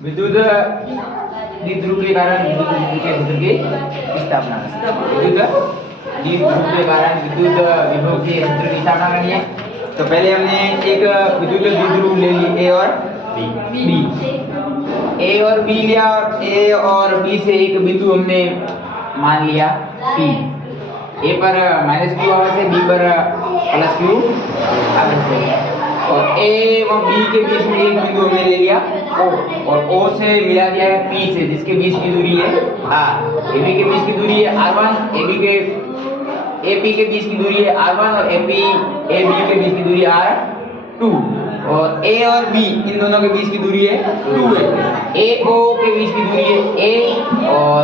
विद्युत द्विध्रुव के कारण विद्युत के क्षेत्र की स्थापना। विद्युत द्विध्रुव के कारण विद्युत विभव के क्षेत्र की स्थापना करनी है। तो पहले हमने एक विद्युत द्विध्रुव ले ली ए और बी। ए और बी लिया, ए और बी से एक बिंदु हमने मान लिया P। ए पर -q आवेश है, बी पर +q आवेश है, और ए व बी के बीच में एक बिंदु हमने ले लिया O, और O से मिला दिया है P से, जिसके बीच की दूरी है R। AB के बीच की दूरी है R1, AP के बीच की दूरी है R1, और AB के बीच की दूरी है R2, और A और B इन दोनों के बीच की दूरी है 2 है। AO के बीच की दूरी है A, और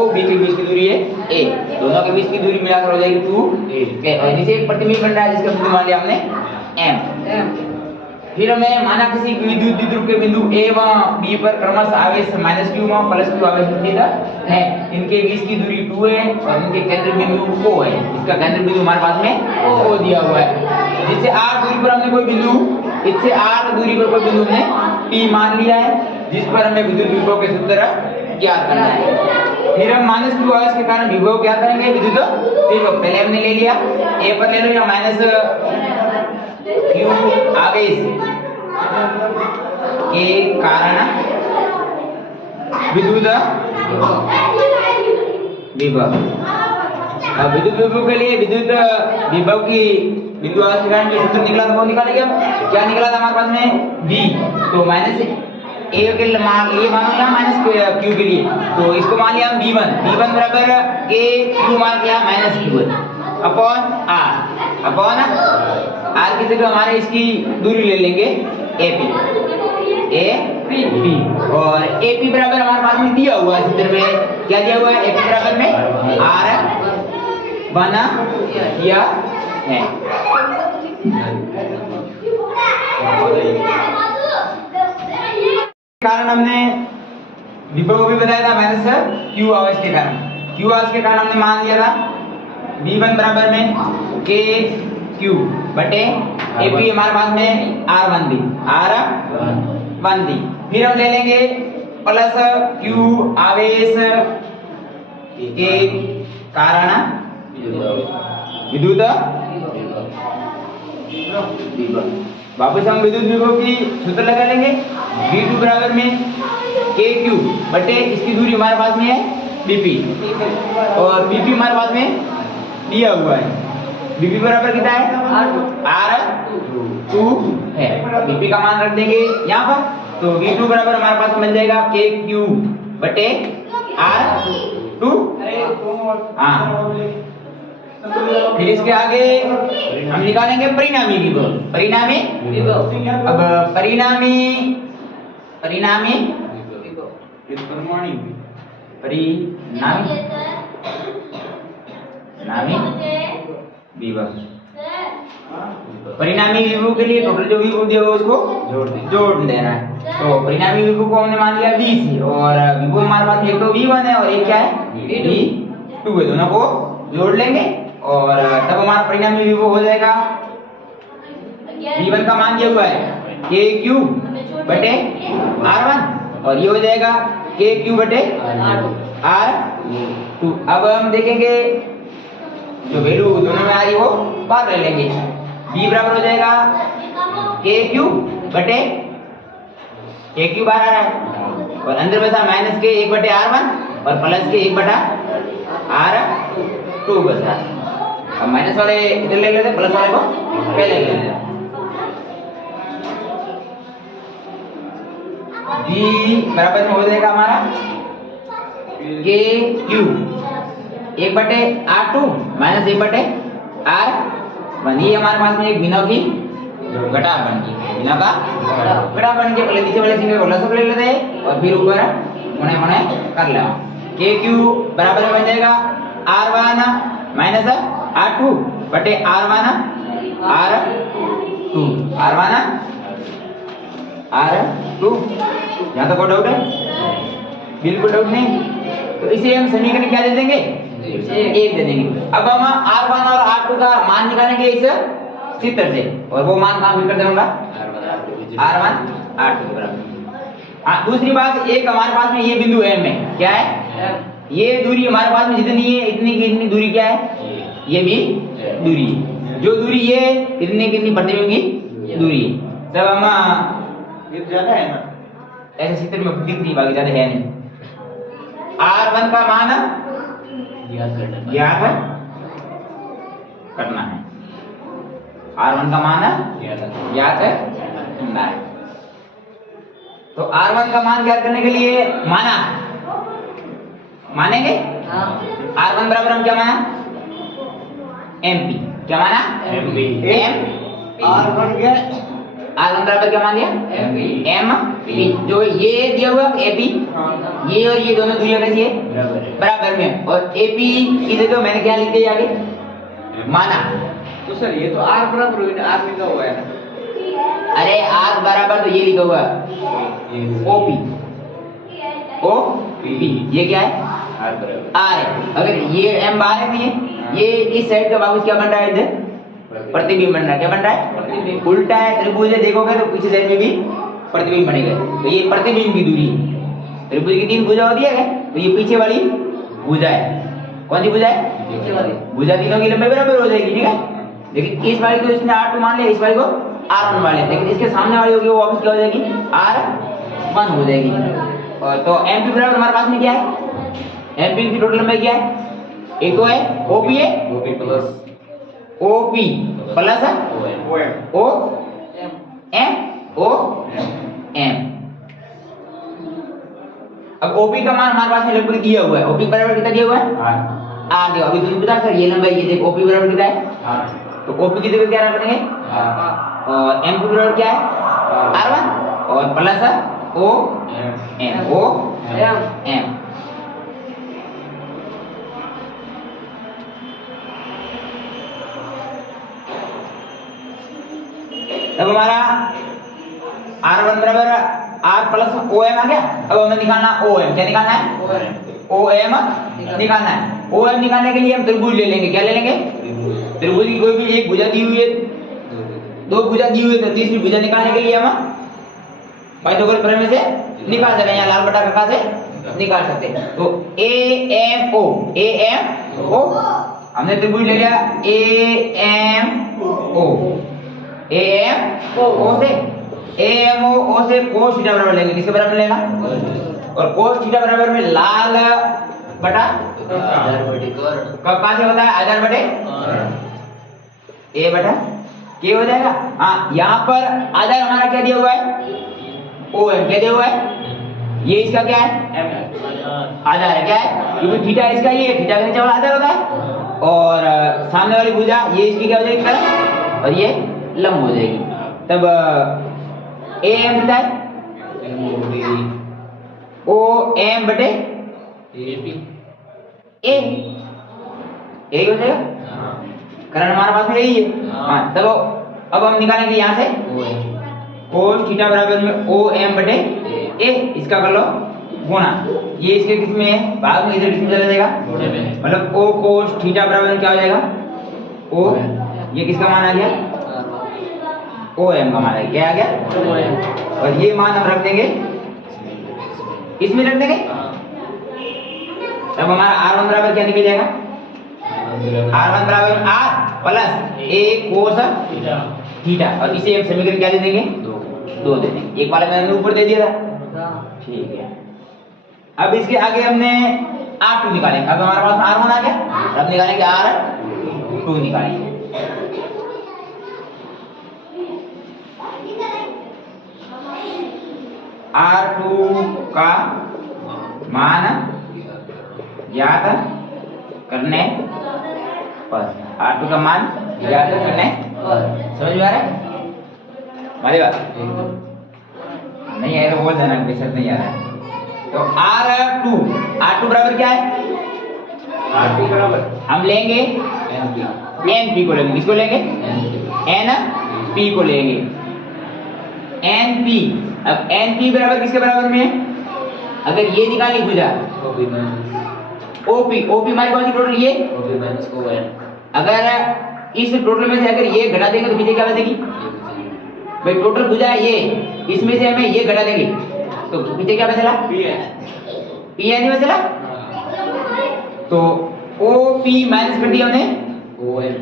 OB के बीच की दूरी है A। दोनों के बीच की दूरी मिलाकर हो जाएगी 2A। और नीचे एक प्रतिबिंब बन रहा है जिसका बिंदु मान लिया हमने M। फिर हमें माना किसी विद्युत द्विध्रुव के बिंदु A व B पर क्रमशः आवेश -q व +q आवेश स्थित है। इनके बीच की दूरी 2 है और इनके केंद्र बिंदु O है। इसका केंद्र बिंदु हमारे पास में O दिया हुआ है। जिससे r दूरी पर हमने कोई बिंदु, इससे r दूरी पर कोई बिंदु हमने P मान लिया है, जिस पर हमें विद्युत विभव के सूत्र ज्ञात करना है। फिर हम -q आवेश के कारण विभव क्या करेंगे, विद्युत विभव पहले हमने ले लिया A पर ले लो, या -q आवेश के कारण विद्युत विभव। अब विद्युत विभव के लिए विद्युत विभव की बिंदु आवेश के कारण जो सूत्र निकला था वो निकालेंगे हम। क्या निकला था हमारे पास में B, तो A के मान लिए मान लिया -q के लिए, तो इसको मान लिया हम B1 बराबर Q मान लिया -q अपॉन R की जगह हमारे इसकी दूरी ले लेंगे AP, और AP बराबर हमारे पास में दिया हुआ है चित्र में, क्या दिया हुआ है, AP बराबर में R बना दिया है। कारण हमने विभव भी बताया था -q आवेश के कारण। q आवेश के कारण हमने मान लिया था B1 बराबर में KQ बटे AP हमारे पास में R1 दी। फिर हम ले लेंगे +q आवेश के कारण विद्युत विभव। वापस हम विद्युत विभव की सूत्र लगा लेंगे। V2 बराबर में KQ बटे इसकी दूरी हमारे पास में है BP, और BP हमारे पास में दिया हुआ है। BP बराबर कितना है, R2 है। BP का मान रख देंगे यहाँ पर, तो V2 बराबर हमारे पास मिल जाएगा KQ बटे R2। हाँ, फिर इसके आगे हम निकालेंगे परिणामी विभव। अब परिणामी विभव के लिए टोटल जो विभव दिया हुआ उसको जोड़ देना है। तो परिणामी विभव को हमने मान लिया V से, और विभव हमारे पास एक तो V1 है और एक क्या है, V2 है। दोनों को जोड़ लेंगे और तब हमारा परिणामी विभव हो जाएगा, V1 का मान दिया हुआ है KQ बटे R1, और ये हो जाएगा KQ बटे R2। अब हम देखेंगे जो वैल्यू दोनों में आ रही है वो बाहर ले लेंगे। B बराबर हो जाएगा KQ बटे KQ बाहर आ रहा है, और अंदर बचा -1 बटे R1 और +1 बटा R2 बचा। अब माइनस वाले इधर ले लेते, प्लस वाले को पहले ले लेते। B बराबर में हो जाएगा हमारा KQ 1 बटे R2 -1 बटे R1। ये हमारे पास में एक बिंदु की घटा बन गई, बिंदु का घटा बन के पहले नीचे वाले सिंगल वाला सब ले लेते हैं और फिर ऊपर मुने कर ले। KQ बराबर में बन जाएगा R1 माइनस R2 बटे R1 R2 यहाँ तक कोई डाउट है? बिल्कुल डाउट नहीं। तो इसे हम समीकरण क्या दे देंगे, 1 दे देंगे। अब हम R1 और R2 का मान निकालेंगे इस चित्र से, और वो मान कहाँ फिट कर दूंगा, R1 R2 बराबर हाँ, दूसरी बात, एक हमारे पास में ये बिंदु M है, क्या है? ये दूरी हमारे पास में जितनी है इतनी की इतनी दूरी क्या है? ये भी दूरी है। जो दूरी ये इतनी की इतनी प्रतिबिंब की दूरी है। तब हम ये ज्यादा है ना, ऐसे चित्र में दिख नहीं, बाकी ज्यादा है नहीं। R1 का मान ज्ञात करना है। R1 का मान ज्ञात करना है। तो R1 का मान ज्ञात करने के लिए मानेंगे? R1 बराबर हम क्या माना? MP। क्या माना? MP। R1 बराबर क्या मान दिया? MP। जो ये दिया हुआ AP, ये और ये दोनों दूरियां कैसी है? बराबर में। और AP की जगह मैंने क्या लिख दिया आगे? माना। तो सर ये तो R बराबर R लिखा हुआ है ना। अरे R बराबर तो ये लिखा हुआ है OP। ये क्या है? R बराबर R है। अगर ये M बाहर है तो ये इस साइड का बाबू क्या बन रहा है? इधर प्रतिबिंब बन रहा है। क्या बन रहा है? उल्टा है। त्रिभुज देखोगे तो पीछे साइड में भी प्रतिबिंब बनेगा। तो ये प्रतिबिंब की दूरी है। त्रिभुज की 3 भुजा होती है, तो ये पीछे वाली भुजा है। कौन सी भुजा है? पीछे वाली भुजा। तीनों की लंबाई बराबर हो जाएगी, ठीक है। लेकिन इस वाली को इसने R2 मान लिया, इस वाली को R1 मान लिया, लेकिन इसके सामने वाली होगी वो वापस क्या हो जाएगी? R1 हो जाएगी। और तो MP बराबर हमारे पास में क्या है? MP की टोटल लंबाई क्या है? एक तो है OP है, OP प्लस OM। अब OP का मान हमारे पास में लगभग दिया हुआ है। OP बराबर कितना दिया हुआ है? R दिया। अभी तुम बता सर ये लंबाई ये देखो OP बराबर कितना है? तो OP की जगह क्या रखेंगे? और MP बराबर क्या है? R1 और प्लस OM। तब हमारा R1 बराबर R प्लस OM आ गया। अब हमें निकालना OM। क्या निकालना है? OM निकालना है। OM निकालने के लिए हम त्रिभुज ले लेंगे। क्या ले लेंगे? त्रिभुज की कोई भी एक भुजा दी हुई है, दो भुजा दी हुई है, तो तीसरी भुजा निकालने के लिए हम पाइथागोरस प्रमेय से निकाल सकते हैं, या लाल बटा कका से निकाल सकते हैं। तो AMO हमने त्रिभुज ले लिया AMO से cos थीटा बराबर लेंगे। किसके बराबर लेगा? और cos थीटा बराबर में लाल बटा कब से होता है? आधार बटे A बटा K हो जाएगा। हाँ, यहाँ पर आधार हमारा क्या दिया हुआ है? OM। क्या दिया हुआ है? ये इसका क्या है? आधार है। क्या है? क्योंकि थीटा इसका ये है, थीटा का नीचे वाला आधार होता है। और सामने वाली भुजा ये इसकी क्या हो जाएगी? तरफ, और ये लंब हो जाएगी। तब AM कितना है? OM बटे A हो जाएगा। कारण हमारे पास में यही है। हाँ, तब अब हम निकालेंगे यहाँ से cos थीटा बराबर में OM बटे A। इसका कर लो गुणा, ये इसके किस में है? भाग में, इधर किस में चला जाएगा? मतलब O cos थीटा बराबर में क्या हो जाएगा? O, ये किसका मान आ गया? OM का मान आ गया। क्या आ गया? और ये मान हम रख देंगे, इसमें रख देंगे। तब हमारा R1 बराबर क्या निकल जाएगा? R1 बराबर R plus A cos theta. और इसे हम समीकरण क्या दे देंगे? 2 दे देंगे। एक वाला मैंने ऊपर दे दिया था, ठीक है। अब इसके आगे हमने R2 निकालेंगे। अब हमारे पास R1 आ गया, अब निकालेंगे R2 निकालेंगे। R2 का मान ज्ञात करने पर, R2 का मान ज्ञात करने पर, समझ में आ रहा है हमारी बात? नहीं है तो बोल देना, बेशक नहीं आ रहा है। तो R2 बराबर क्या है? R2 बराबर हम लेंगे NP को लेंगे। किसको लेंगे? NP को लेंगे। NP, अब NP बराबर किसके बराबर में है? अगर ये निकाली भुजा OP हमारी कौन सी टोटल? ये अगर इस टोटल में से अगर ये घटा देंगे तो पीछे क्या बचेगी? भाई टोटल भुजा है ये, इसमें से हमें ये घटा देंगे तो पीछे क्या बचला? पी है पी एन ही बचला। तो ओ पी माइनस कर दिया हमने ओ एन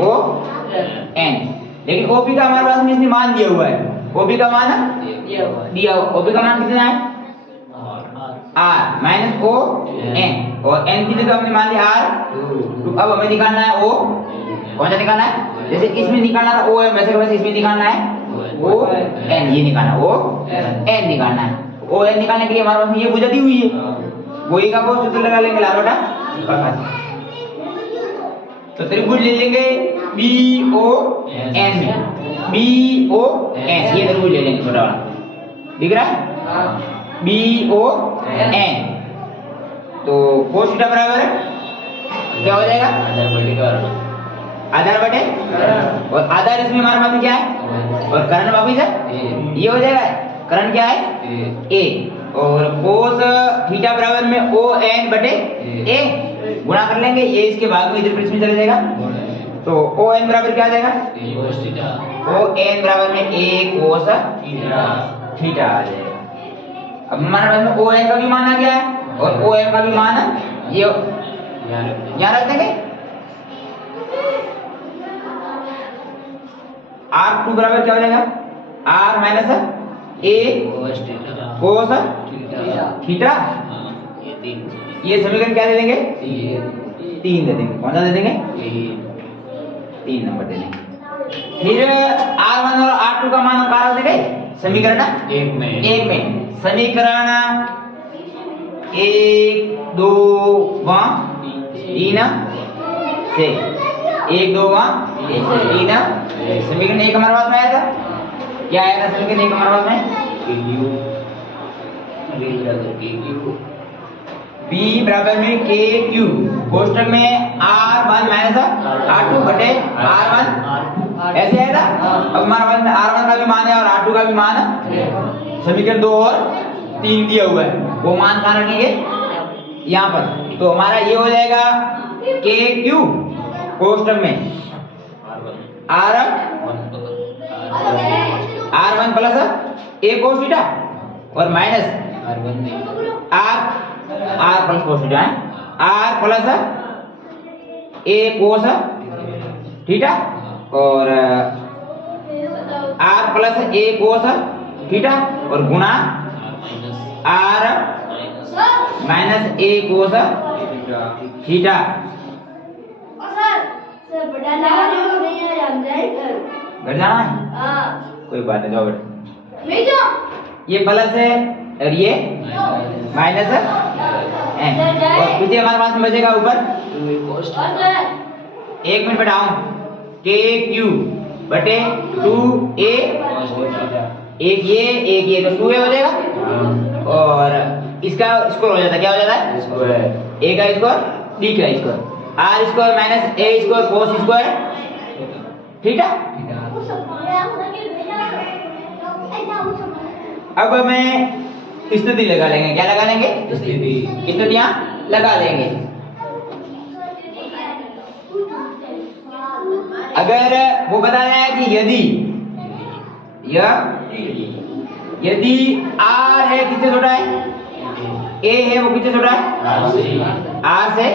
ओ एन, लेकिन ओपी का हमारे पास में इसने मान दिया हुआ है। ओपी का मान दिया, ओपी का मान कितना है? आर माइनस ओ एन, और एन की जगह हमने मान लिया आर। तो अब हमें निकालना है ओ, कौन सा निकालना है? जैसे इसमें निकालना था ओ एन, वैसे वैसे इसमें निकालना है ओ एन, ये निकालना ओ एन निकालना है। ओ एन निकालने के लिए हमारे पास में ये भुजा दी हुई है, वही का वो सूत्र लगा लेंगे लाल बटा प्रकाश। तो त्रिभुज ले लेंगे B O N, B O N, ये त्रिभुज ले लेंगे छोटा वाला, दिख रहा है? B O N. तो cos थीटा बराबर है क्या हो जाएगा? आधार बटे, और आधार इसमें हमारे पास में क्या है? और करण वापिस है, ये हो जाएगा। करण क्या है? ए, और cos थीटा बराबर में ओ एन बटे ए, गुणा कर लेंगे, ये इसके भाग में इधर इसमें चला जाएगा। तो ओ एन बराबर क्या आ जाएगा? ओ एन बराबर में ए cos थीटा आ जाएगा। अब हमारे पास में ओ एन का भी मान आ गया है और ओ एम का भी मान ये यहाँ रख देंगे। आर टू बराबर क्या हो जाएगा? आर माइनस ए कोस थीटा। ये समीकरण क्या दे देंगे? 3 दे देंगे। कौन सा दे देंगे? 3 नंबर दे देंगे। फिर R1 और R2 का मान हम देंगे समीकरण 1 में। समीकरण 1 2 3 से 1 2 3 समीकरण 1 हमारे पास में आया था। क्या आया था समीकरण 1 हमारे पास में? P बराबर में के क्यू, कोष्टक में R1 माइनस R2 बटे R1, ऐसे है ना। अब हमारे पास में R1 का भी मान है और R2 का भी मान है। समीकरण 2 और 3 दिया हुआ है, वो मान कहाँ रखेंगे? यहाँ पर। तो हमारा ये हो जाएगा के क्यू कोष्टक में R1 plus a cos theta और minus R plus cos theta है, R plus a cos theta और R plus a cos theta और गुणा आर माइनस ए कोस थीटा। घर जाना है? कोई बात नहीं, जाओ बेटा। ये प्लस है और ये माइनस है, और पीछे हमारे पास में बचेगा ऊपर 1 मिनट बैठाऊं के क्यू बटे 2a, एक ये तो 2a हो जाएगा और इसका स्क्वायर हो जाता है। क्या हो जाता है? a का स्क्वायर b का square, r square minus a square cos square theta. अब हमें स्थिति लगा लेंगे। क्या लगा लेंगे? स्थितियां लगा लेंगे। अगर वो बताया है कि यदि R है किससे छोटा है? A है वो किससे छोटा है? R से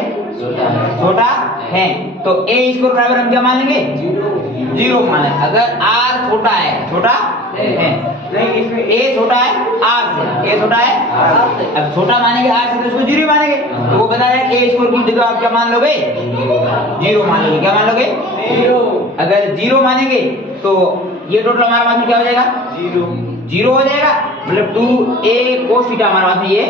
छोटा है। तो A स्क्वायर बराबर हम क्या मानेंगे? 0 माने। अगर R छोटा है नहीं, इसमें A छोटा है R से, A छोटा है R से। अब छोटा मानेंगे R से तो इसको 0 मानेंगे। तो वो बता रहा है A स्क्वायर की जगह आप क्या मान लोगे? 0 मान लोगे। क्या मान लोगे? 0। अगर 0 मानेंगे तो ये टोटल हमारे पास में क्या हो जाएगा? 0 हो जाएगा। मतलब 2a cos थीटा हमारे पास में ये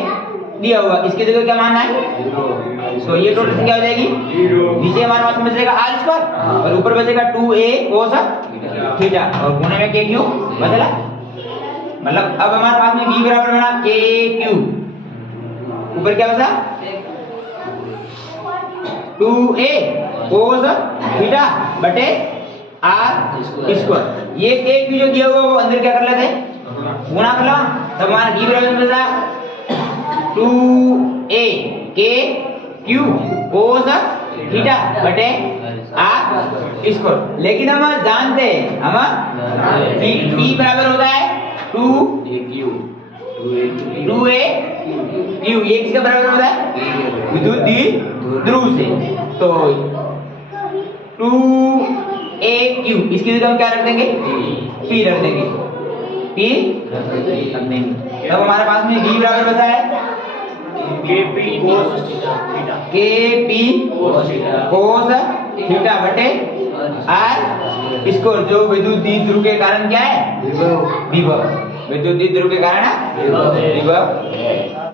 दिया हुआ, इसकी जगह क्या मानना है? 0। तो ये टोटल क्या हो जाएगी? 0। नीचे हमारे पास में बचेगा r स्क्वायर और ऊपर बचेगा 2a cos थीटा और गुणे में k क्यू बचला। मतलब अब हमारे पास में b बराबर बना k क्यू, ऊपर क्या बचा? 2a cos थीटा बटे r स्क्वायर। ये k क्यू जो दिया हुआ वो अंदर क्या कर लेते हैं? गुणा कर लो। तब हमारा b बराबर बचा 2a k Q cos theta बटे r स्क्वायर। लेकिन हम जानते हैं b बराबर होता है टू ए क्यू, ये किसके बराबर होता है? विद्युत द्विध्रुव से। तो 2AQ इसकी जगह हम क्या रख देंगे? P रख देंगे। P रख देंगे। तब हमारे पास में V बराबर बचा है KP cos थीटा बटे R स्क्वायर, जो विद्युत द्विध्रुव के कारण क्या है? विभव। विद्युत द्विध्रुव के कारण विभव है।